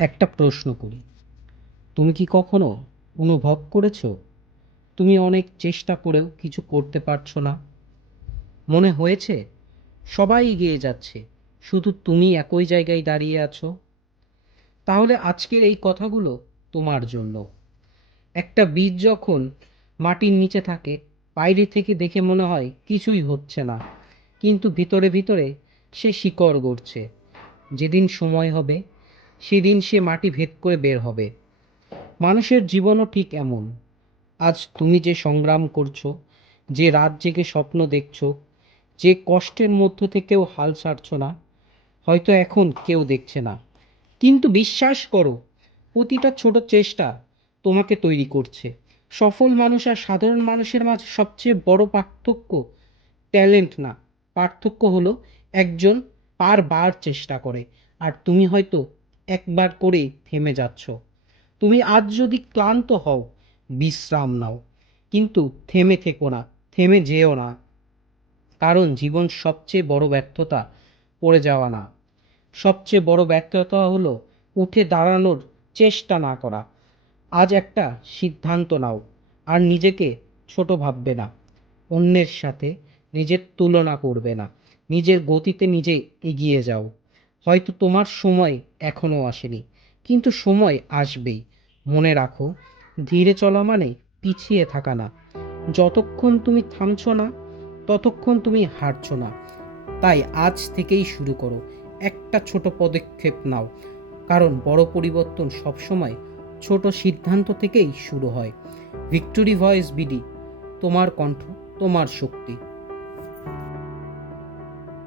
একটা প্রশ্ন করি, তুমি কি কখনো অনুভব করেছো তুমি অনেক চেষ্টা করেও কিছু করতে পারছো না? মনে হয়েছে সবাই এগিয়ে যাচ্ছে, শুধু তুমি একই জায়গায় দাঁড়িয়ে আছো? তাহলে আজকের এই কথাগুলো তোমার জন্য। একটা বীজ যখন মাটির নিচে থাকে, বাইরে থেকে দেখে মনে হয় কিছুই হচ্ছে না, কিন্তু ভিতরে ভিতরে সে শিকড় গড়ছে। যেদিন সময় হবে সেদিন সে মাটি ভেদ করে বের হবে। মানুষের জীবনও ঠিক এমন। আজ তুমি যে সংগ্রাম করছো, যে রাত জেগে স্বপ্ন দেখছো, যে কষ্টের মধ্য থেকেও হাল ছাড়ছো না, হয়তো এখন কেউ দেখছে না, কিন্তু বিশ্বাস করো, প্রতিটা ছোট চেষ্টা তোমাকে তৈরি করছে। সফল মানুষ আর সাধারণ মানুষের মাঝে সবচেয়ে বড় পার্থক্য ট্যালেন্ট না, পার্থক্য হলো একজন বারবার চেষ্টা করে, আর তুমি হয়তো একবার করেই থেমে যাচ্ছ। তুমি আজ যদি ক্লান্ত হও, বিশ্রাম নাও, কিন্তু থেমে থেকো না, থেমে যেও না। কারণ জীবন সবচেয়ে বড় ব্যর্থতা পড়ে যাওয়া না, সবচেয়ে বড় ব্যর্থতা হলো উঠে দাঁড়ানোর চেষ্টা না করা। আজ একটা সিদ্ধান্ত নাও, আর নিজেকে ছোট ভাববে না, অন্যের সাথে নিজের তুলনা করবে না, নিজের গতিতে নিজে এগিয়ে যাও। হয়তো তোমার সময় এখনো আসেনি, কিন্তু সময় আসবেই। মনে রাখো, ধীরে চলা মানে পিছিয়ে থাকা না। যতক্ষণ তুমি থামছো না, ততক্ষণ তুমি হারছো না। তাই আজ থেকেই শুরু করো, একটা ছোট পদক্ষেপ নাও, কারণ বড় পরিবর্তন সবসময় ছোট সিদ্ধান্ত থেকেই শুরু হয়। ভিক্টোরি ভয়েস বিডি, তোমার কণ্ঠ, তোমার শক্তি।